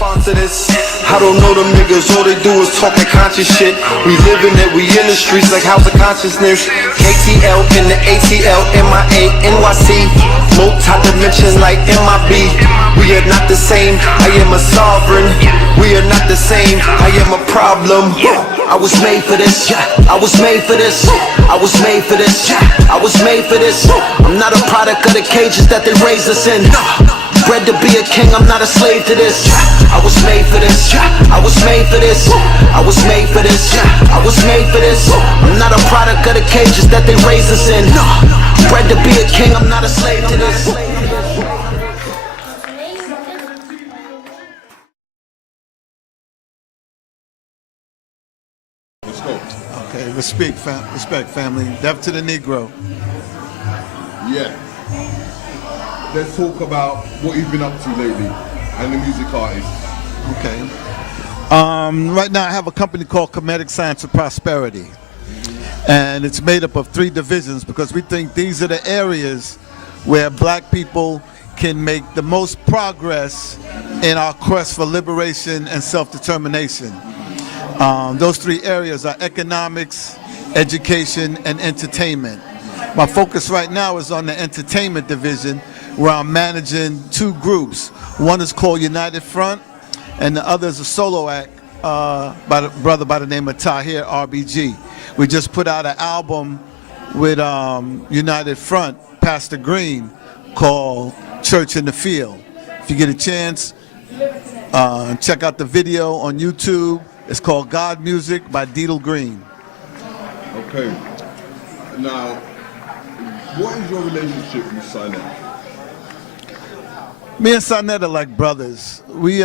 respond to this. I don't know them niggas, all they do is talk that conscious shit. We living it, we in the streets like house of consciousness. KTL in the ATL, MIA, NYC. Multi-dimension like MIB. We are not the same, I am a sovereign. We are not the same, I am a problem. I was made for this, I was made for this, I was made for this, I was made for this. I'm not a product of the cages that they raised us in. Bred to be a king, I'm not a slave to this. I was made for this, I was made for this, I was made for this, I was made for this. I'm not a product of the cages that they raised us in. Bred to be a king, I'm not a slave to this. Okay, respect family. Death to the Negro. Yeah. Let's talk about what you've been up to lately and the music artist. Okay. Right now I have a company called Comedic Science of Prosperity. And it's made up of 3 divisions because we think these are the areas where black people can make the most progress in our quest for liberation and self-determination. Those 3 areas are economics, education, and entertainment. My focus right now is on the entertainment division, where I'm managing 2 groups. One is called United Front, and the other is a solo act by a brother by the name of Tahir RBG. We just put out an album with United Front, Pastor Green, called Church in the Field. If you get a chance, check out the video on YouTube. It's called God Music by Deedle Green. Okay. Now, what is your relationship with Saneter? Me and Saneter are like brothers. We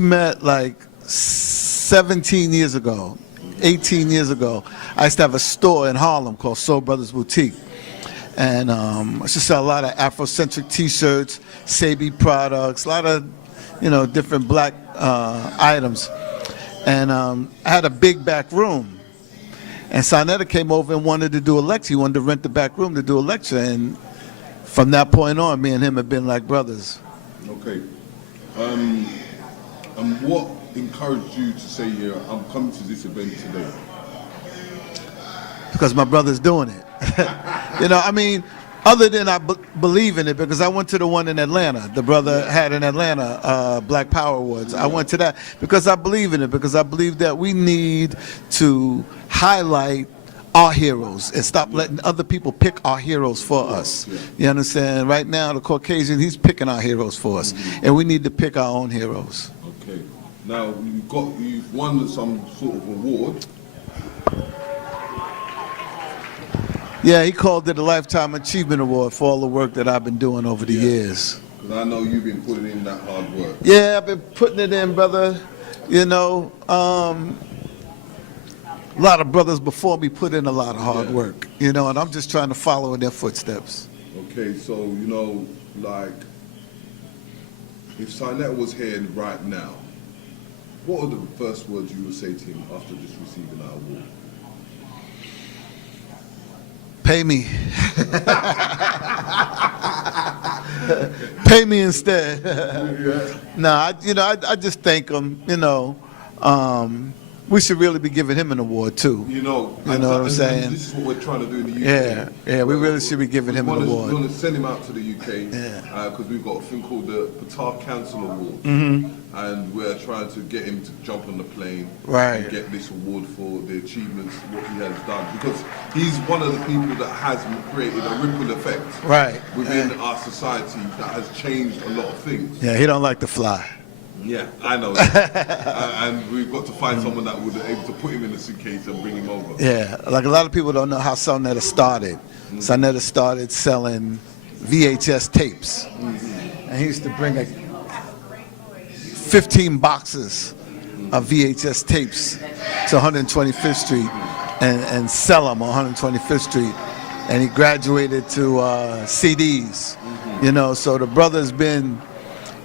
met like 17 years ago, 18 years ago. I used to have a store in Harlem called Soul Brothers Boutique. And I used to sell a lot of Afrocentric t-shirts, Sabi products, a lot of, different black items. And I had a big back room. And Saneter came over and wanted to do a lecture. He wanted to rent the back room to do a lecture. And from that point on, me and him have been like brothers. Okay. And what encouraged you to say, yeah, I'm coming to this event today? Because my brother's doing it. Other than I believe in it, because I went to the one in Atlanta. The brother had in Atlanta, Black Power Awards. I went to that because I believe in it, because I believe that we need to highlight our heroes and stop letting other people pick our heroes for us. You understand? Right now, the Caucasian, he's picking our heroes for us, and we need to pick our own heroes. Okay. Now, you've won some sort of award. Yeah, he called it a Lifetime Achievement Award for all the work that I've been doing over the years. Because I know you've been putting in that hard work. Yeah, I've been putting it in, brother. A lot of brothers before me put in a lot of hard work, and I'm just trying to follow in their footsteps. Okay, so, if Saneter was here right now, what are the first words you would say to him after just receiving that award? Pay me. Pay me instead. I just thank him, we should really be giving him an award too. You know what I'm saying? This is what we're trying to do in the UK. Yeah, we really should be giving him an award. We're going to send him out to the UK because we've got a thing called the pt4 Council Award, and we're trying to get him to jump on the plane and get this award for the achievements what he has done, because he's one of the people that has created a ripple effect within our society that has changed a lot of things. Yeah, he don't like to fly. Yeah, I know that. And we've got to find someone that would be able to put him in a suitcase and bring him over. Yeah, like a lot of people don't know how Saneter started. Saneter started selling VHS tapes. And he used to bring 15 boxes of VHS tapes to 125th Street and sell them on 125th Street. And he graduated to CDs, so the brother's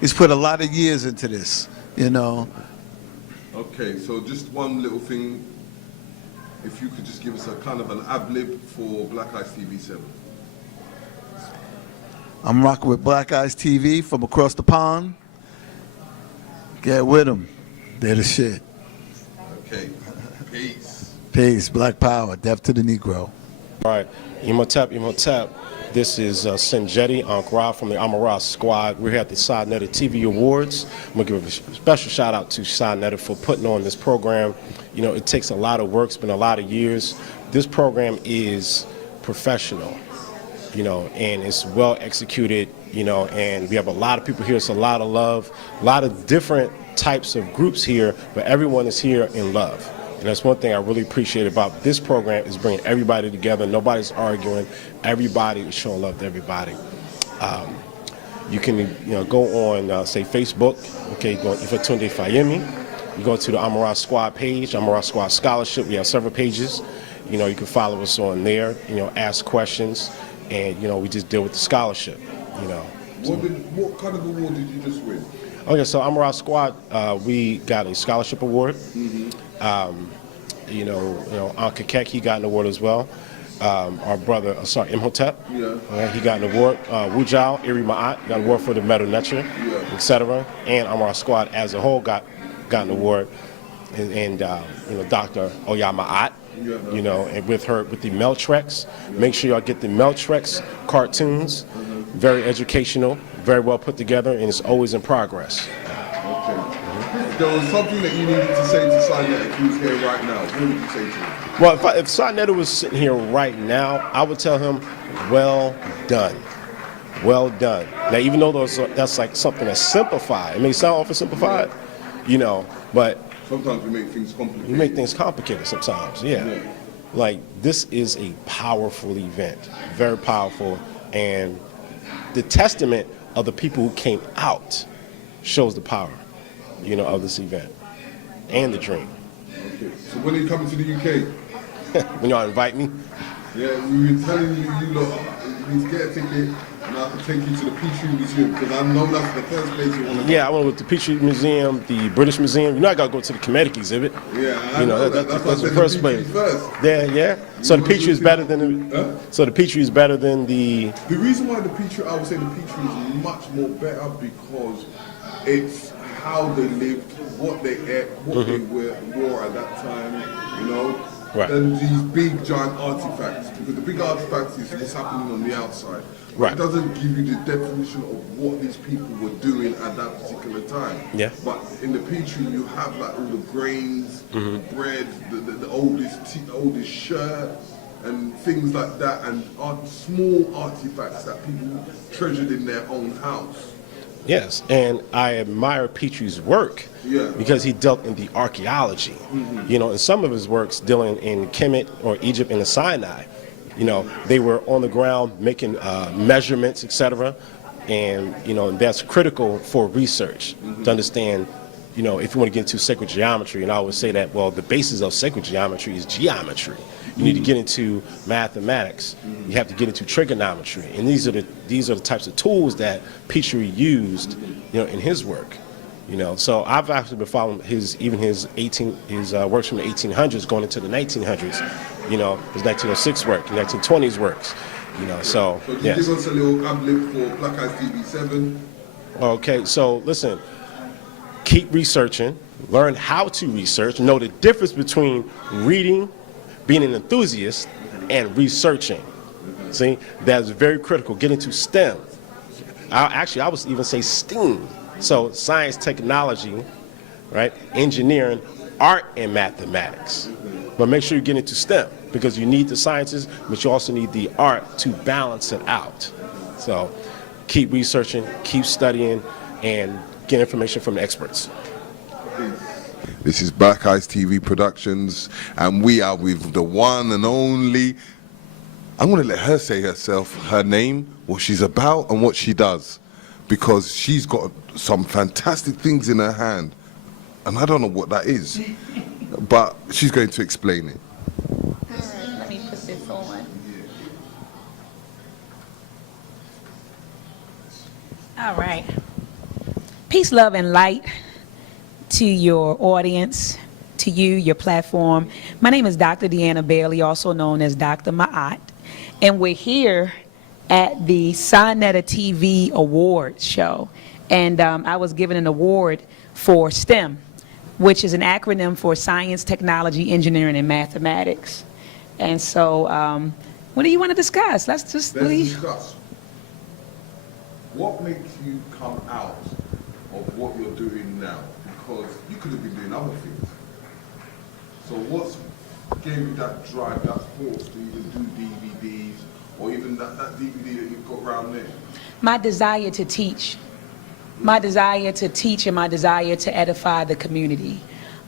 he's put a lot of years into this, Okay, so just one little thing. If you could just give us a kind of an ad-lib for Black Eyes TV7. I'm rocking with Black Eyes TV from across the pond. Get with them. They're the shit. Okay. Peace. Peace. Black power. Death to the Negro. All right. Imhotep. This is Sinjetti Ankara from the Amara Squad. We're here at the Saneter TV Awards. I'm going to give a special shout out to Saneter for putting on this program. You know, it takes a lot of work. It's been a lot of years. This program is professional, you know, and it's well executed, you know, and we have a lot of people here. It's a lot of love, a lot of different types of groups here, but everyone is here in love. And that's one thing I really appreciate about this program is bringing everybody together. Nobody's arguing. Everybody is showing love to everybody. You can go on, say, Facebook. Okay, go if you're tuned in Fayemi. You go to the Amara Squad page, Amara Squad Scholarship. We have several pages. You know, you can follow us on there. You know, ask questions, and we just deal with the scholarship. You know. What kind of award did you just win? Okay, so Amara Squad, we got a scholarship award. Anka Kek, he got an award as well. Our brother, Imhotep, he got an award. Wu Jiao, Iri Ma'at, got an award for the Metal Nature, etc. And Amara Squad as a whole got an award. And Dr. Oyama'at, and with the Meltrex. Make sure y'all get the Meltrex cartoons. Very educational, very well put together, and it's always in progress. Okay. There was something that you needed to say to Saneter if he was here right now. What would you say to him? Well, if Saneter was sitting here right now, I would tell him, well done. Well done. Now, even though that's like something that's simplified, it may sound awful simplified, but sometimes we make things complicated. You make things complicated sometimes, yeah. Like, this is a powerful event, very powerful, and the testament of the people who came out shows the power, of this event and the dream. Okay. So when are you coming to the UK? When y'all invite me? Yeah, we were telling you lot, you need to get a ticket, and I can take you to the Petrie Museum, because I know that's the first place you want to go. Yeah, I went with the Petrie Museum, the British Museum. I got to go to the Kemetic exhibit. Yeah, I know that's the first place. Yeah. So the Petrie is better than the. So the Petrie is better than the. The reason why the Petrie, I would say the Petrie is much more better because it's how they lived, what they ate, what they wore at that time, Right. than these big giant artifacts. Because the big artifacts is what's happening on the outside. Right. It doesn't give you the definition of what these people were doing at that particular time. Yeah. But in the Petrie, you have like all the grains, the bread, the oldest shirt, and things like that, and small artifacts that people treasured in their own house. Yes, and I admire Petrie's work because he dealt in the archaeology. And some of his works dealing in Kemet or Egypt and the Sinai. They were on the ground making measurements, etc. And, that's critical for research to understand, if you want to get into sacred geometry. And I always say that, well, the basis of sacred geometry is geometry. You need to get into mathematics. You have to get into trigonometry. And these are the types of tools that Petrie used, in his work. So I've actually been following his works from the 1800s going into the 1900s. His 1906 work, 1920s works. So can you yes. give us a little ad-lib for Black Eyes TV 7? Okay, so listen, keep researching, learn how to research, know the difference between reading, being an enthusiast, and researching. See, that's very critical. Get into STEM. I would even say STEAM. So science, technology, right? Engineering, art, and mathematics. But make sure you get into STEM because you need the sciences, but you also need the art to balance it out. So keep researching, keep studying, and get information from the experts. This is Black Eyes TV Productions, and we are with the one and only. I'm going to let her say herself, her name, what she's about, and what she does, because she's got some fantastic things in her hand, and I don't know what that is, but she's going to explain it. All right, let me put this on. All right. Peace, love, and light to your audience, to you, your platform. My name is Dr. Deanna Bailey, also known as Dr. Ma'at, and we're here at the Saneter TV Awards show. and I was given an award for STEM, which is an acronym for Science, Technology, Engineering, and Mathematics. And so, what do you want to discuss? Let's discuss. What makes you come out of what you're doing now? Because you could have been doing other things. So what gave you that drive, that force to even do DVDs, or even that DVD that you've got around there? My desire to teach. My desire to teach and my desire to edify the community.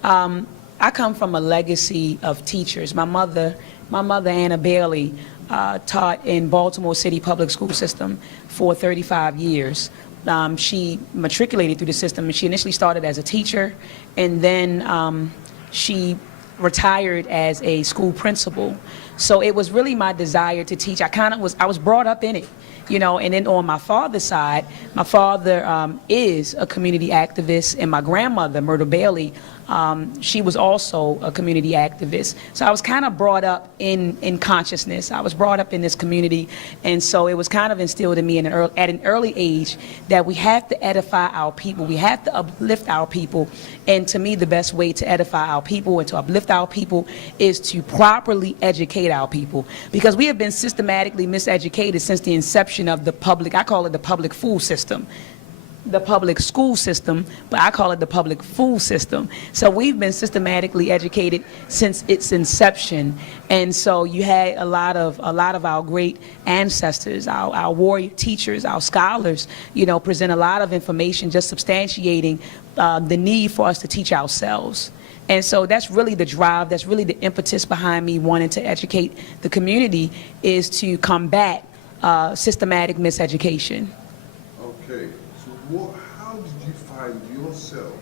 I come from a legacy of teachers. My mother, Anna Bailey, taught in Baltimore City Public School System for 35 years. She matriculated through the system, and she initially started as a teacher, and then she retired as a school principal. So it was really my desire to teach. I was brought up in it, you know. And then on my father's side, my father is a community activist, and my grandmother, Myrtle Bailey, she was also a community activist. So I was kind of brought up in consciousness. I was brought up in this community, and so it was kind of instilled in me at an early age that we have to edify our people. We have to uplift our people. And to me, the best way to edify our people and to uplift our people is to properly educate our people, because we have been systematically miseducated since the inception of the public, I call it the public fool system. The public school system, but I call it the public fool system. So we've been systematically educated since its inception, and so you had a lot of our great ancestors, our warrior teachers, our scholars, you know, present a lot of information just substantiating the need for us to teach ourselves. And so that's really the drive, that's really the impetus behind me wanting to educate the community, is to combat systematic miseducation. Okay. How did you find yourself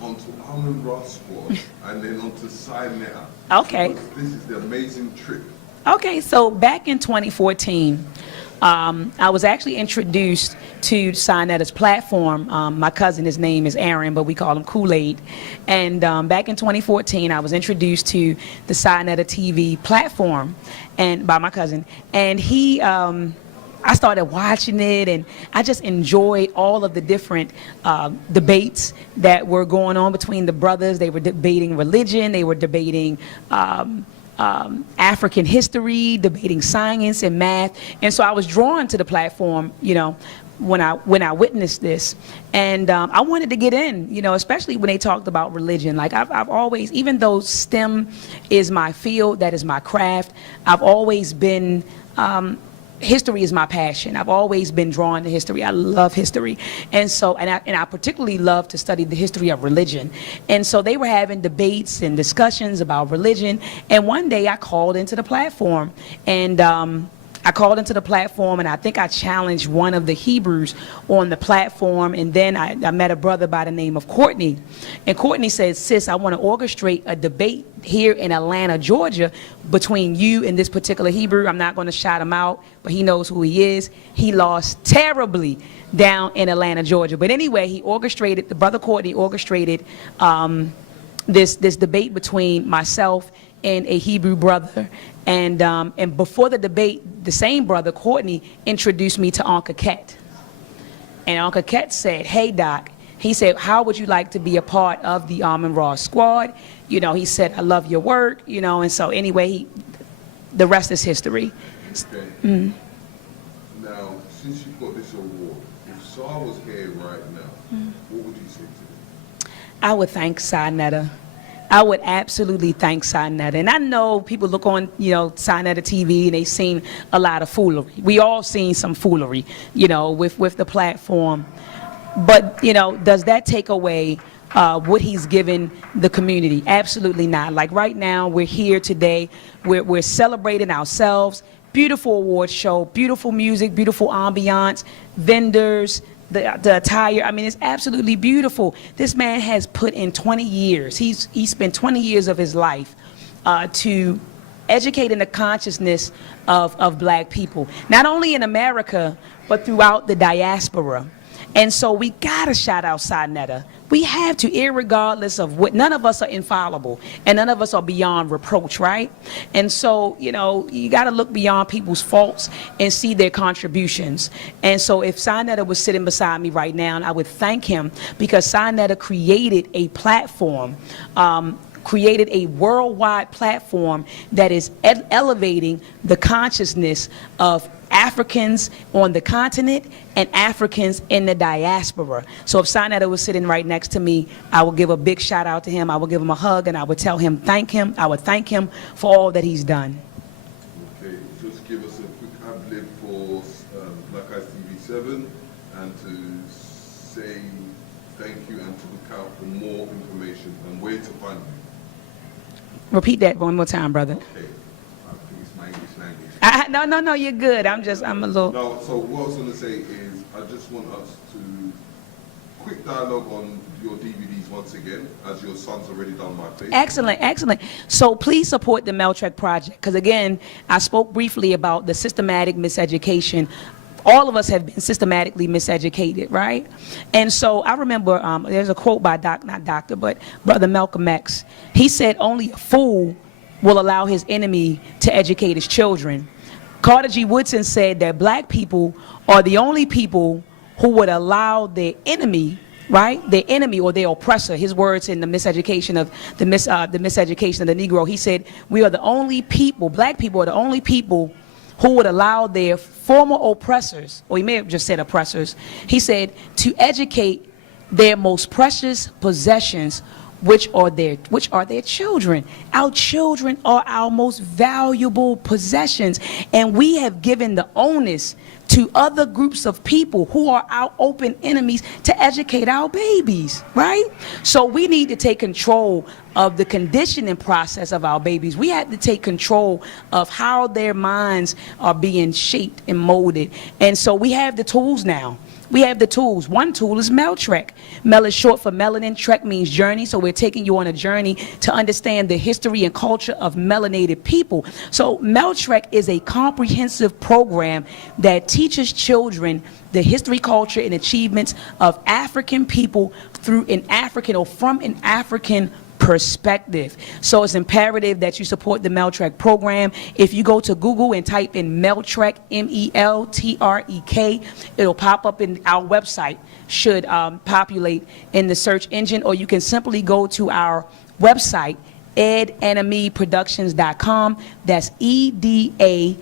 onto Amun Ross Squad and then onto Saneter? Okay. Because this is the amazing trip. Okay, so back in 2014, I was actually introduced to Saneter's platform. My cousin, his name is Aaron, but we call him Kool-Aid. And back in 2014, I was introduced to the Saneter TV platform and by my cousin. And he... I started watching it, and I just enjoyed all of the different debates that were going on between the brothers. They were debating religion, they were debating African history, debating science and math. And so I was drawn to the platform, you know, when I witnessed this. And I wanted to get in, you know, especially when they talked about religion. Like I've always, even though STEM is my field, that is my craft, I've always been... history is my passion. I've always been drawn to history. I love history. And so, and I particularly love to study the history of religion. And so they were having debates and discussions about religion. And one day I called into the platform, and and I think I challenged one of the Hebrews on the platform, and then I met a brother by the name of Courtney. And Courtney said, "Sis, I want to orchestrate a debate here in Atlanta, Georgia, between you and this particular Hebrew. I'm not going to shout him out, but he knows who he is. He lost terribly down in Atlanta, Georgia." But anyway, the brother Courtney orchestrated this debate between myself and a Hebrew brother. And before the debate, the same brother, Courtney, introduced me to Uncle Ket. And Uncle Ket said, "Hey, Doc," he said, "how would you like to be a part of the Amun Ross Squad?" You know, he said, "I love your work," you know, and so anyway, the rest is history. Okay. Mm. Now, since you got this award, if Saw was here right now, what would you say to him? I would thank Saneter. I would absolutely thank Saneter. And I know people look on, you know, Saneter TV, and they've seen a lot of foolery. We all seen some foolery, you know, with the platform. But, you know, does that take away what he's given the community? Absolutely not. Like right now, we're here today. We're celebrating ourselves. Beautiful award show, beautiful music, beautiful ambiance, vendors, the attire. I mean, it's absolutely beautiful. This man has put in 20 years. He spent 20 years of his life to educate in the consciousness of black people, not only in America, but throughout the diaspora. And so we gotta shout out Saneter. We have to, irregardless of what, none of us are infallible, and none of us are beyond reproach, right? And so, you know, you gotta look beyond people's faults and see their contributions. And so if Saneter was sitting beside me right now, I would thank him, because Saneter created a platform, created a worldwide platform that is elevating the consciousness of Africans on the continent and Africans in the diaspora. So if Saneter was sitting right next to me, I would give a big shout out to him. I would give him a hug, and I would tell him thank him. I would thank him for all that he's done. Okay, just give us a quick ad-lib for Black Eyes TV7, and to say thank you and to look out for more information and where to find you. Repeat that one more time, brother. Okay, I think it's my English language. No, you're good. I'm a little. No, so what I was going to say is I just want us to quick dialogue on your DVDs once again, as your son's already done my face. Excellent. So please support the Meltrek Project, because again, I spoke briefly about the systematic miseducation. All of us have been systematically miseducated, right? And so I remember there's a quote by Brother Malcolm X. He said, "Only a fool will allow his enemy to educate his children." Carter G. Woodson said that black people are the only people who would allow their enemy, right? Their enemy or their oppressor. His words in the miseducation of the miseducation of the Negro. He said, "We are the only people. Black people are the only people who would allow their former oppressors," or he may have just said oppressors. He said, "to educate their most precious possessions, which are their children." Our children are our most valuable possessions, and we have given the onus to other groups of people who are our open enemies to educate our babies, right? So we need to take control of the conditioning process of our babies. We have to take control of how their minds are being shaped and molded. And so we have the tools now. We have the tools. One tool is Meltrek. Mel is short for melanin. Trek means journey. So we're taking you on a journey to understand the history and culture of melanated people. So Meltrek is a comprehensive program that teaches children the history, culture, and achievements of African people through an African or from an African perspective. So it's imperative that you support the Meltrek program. If you go to Google and type in Meltrek, MELTREK, it'll pop up in our website, should populate in the search engine, or you can simply go to our website, edanemeproductions.com. That's EDANIME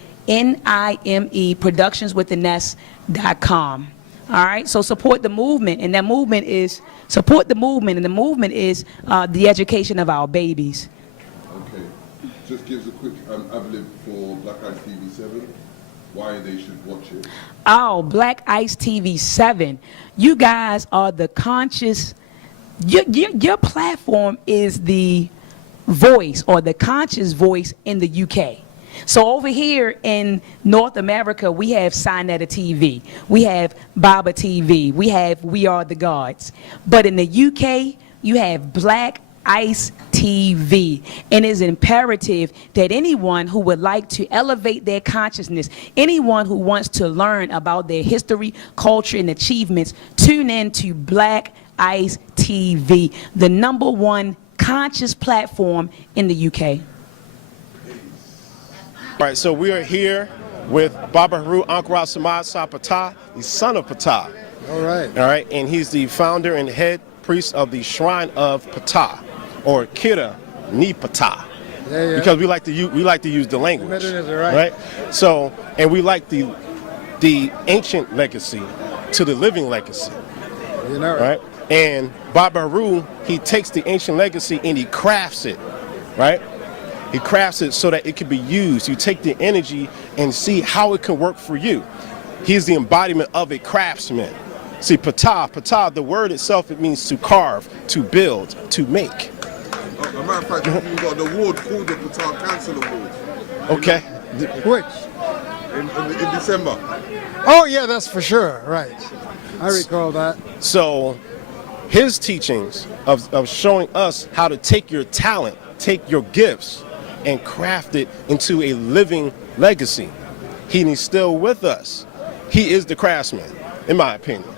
Productions with an S.com. All right, so support the movement, and that movement is support the movement, and the movement is the education of our babies. Okay, just gives a quick ad-lib for Black Eyes TV7, why they should watch it. Oh, Black Ice TV 7, you guys are the conscious. Your platform is the voice or the conscious voice in the UK. So over here in North America, we have Saneter TV, we have Baba TV, we have We Are the Gods. But in the UK, you have Black Ice TV. And it's imperative that anyone who would like to elevate their consciousness, anyone who wants to learn about their history, culture, and achievements, tune in to Black Ice TV, the #1 conscious platform in the UK. All right, so we are here with Baba Haru Ankara Samad Sa Ptah, the son of Ptah. All right, and he's the founder and head priest of the Shrine of Ptah, or Kira Ni Ptah, because we like to use the language, right? So, and we like the ancient legacy to the living legacy, right? And Baba Haru, he takes the ancient legacy and he crafts it, right? He crafts it so that it can be used. You take the energy and see how it can work for you. He's the embodiment of a craftsman. See, Ptah, the word itself, it means to carve, to build, to make. As a matter of fact, you got an award called the Ptah Council Award. Okay. Which? In December. Oh, yeah, that's for sure. Right. I recall that. So his teachings of showing us how to take your talent, take your gifts, and craft it into a living legacy. He's still with us. He is the craftsman, in my opinion.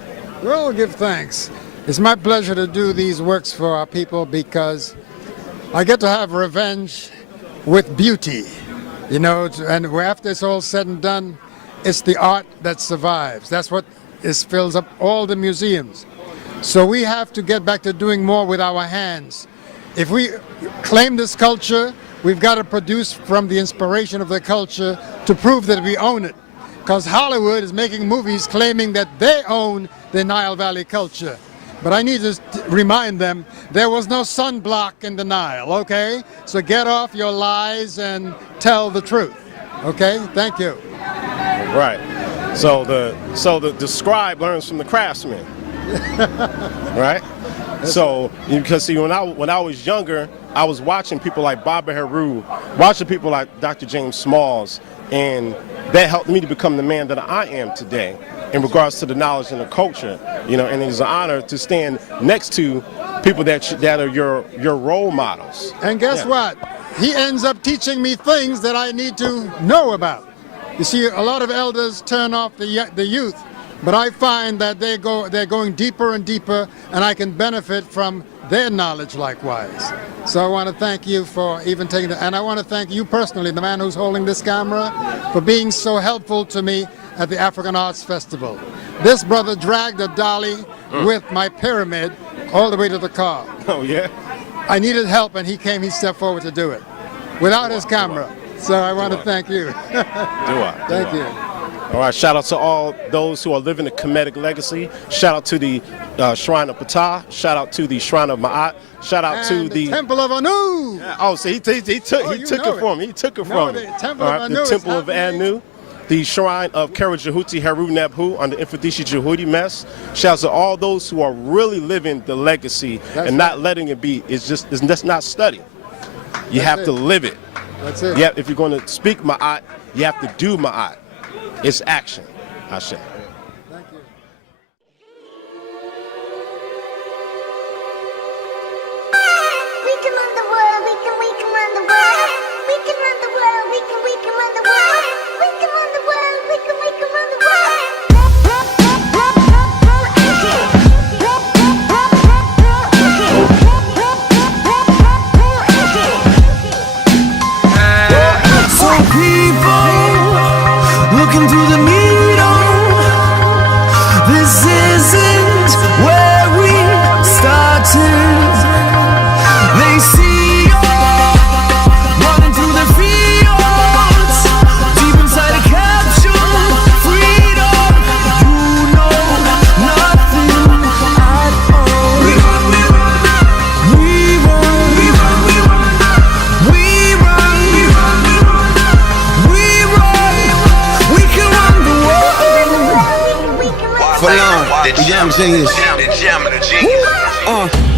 We'll give thanks. It's my pleasure to do these works for our people because I get to have revenge with beauty, you know, and after it's all said and done, it's the art that survives. That's what fills up all the museums. So we have to get back to doing more with our hands. If we claim this culture, we've got to produce from the inspiration of the culture to prove that we own it. Because Hollywood is making movies claiming that they own the Nile Valley culture. But I need to remind them there was no sunblock in the Nile, okay? So get off your lies and tell the truth, okay? Thank you. Right. So the scribe learns from the craftsman, right? So because see, when I was younger, I was watching people like Baba Heru, watching people like Dr. James Smalls, and that helped me to become the man that I am today in regards to the knowledge and the culture, you know. And it is an honor to stand next to people that are your role models. And guess what? He ends up teaching me things that I need to know about. You see, a lot of elders turn off the youth, but I find that they're going deeper and deeper, and I can benefit from their knowledge likewise. So I want to thank you for even taking the, and I want to thank you personally, the man who's holding this camera, for being so helpful to me at the African Arts Festival. This brother dragged a dolly with my pyramid all the way to the car. Oh yeah? I needed help, and he stepped forward to do it without his camera. So I want to thank you. Thank you. All right, shout out to all those who are living the Kemetic legacy. Shout out to the Shrine of Ptah. Shout out to the Shrine of Ma'at. Shout out to the Temple of Anu. Oh, so he took it from me. He took it from me. The Temple of Anu. The Temple of Anu. The Shrine of Kara Jehuti Heru Nebhu under Infadishi Jehudi Mess. Shout out to all those who are really living the legacy and not letting it be. It's just not study. You have to live it. That's it. Yeah, if you're going to speak Ma'at, you have to do Ma'at. It's action, I say. Thank you. We can run the world, we can run the world. We can run the world, we can run the world. We can run the world, we can run the world. Some people looking through the mirror. This isn't where we started. They see us running through the fields, deep inside a capsule, freedom. You know nothing at all. We run, we run, we run, we run, we run, we run, we run, we run. We can run the world. For long, the young genius. the genius.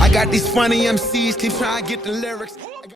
I got these funny MCs keep trying to get the lyrics.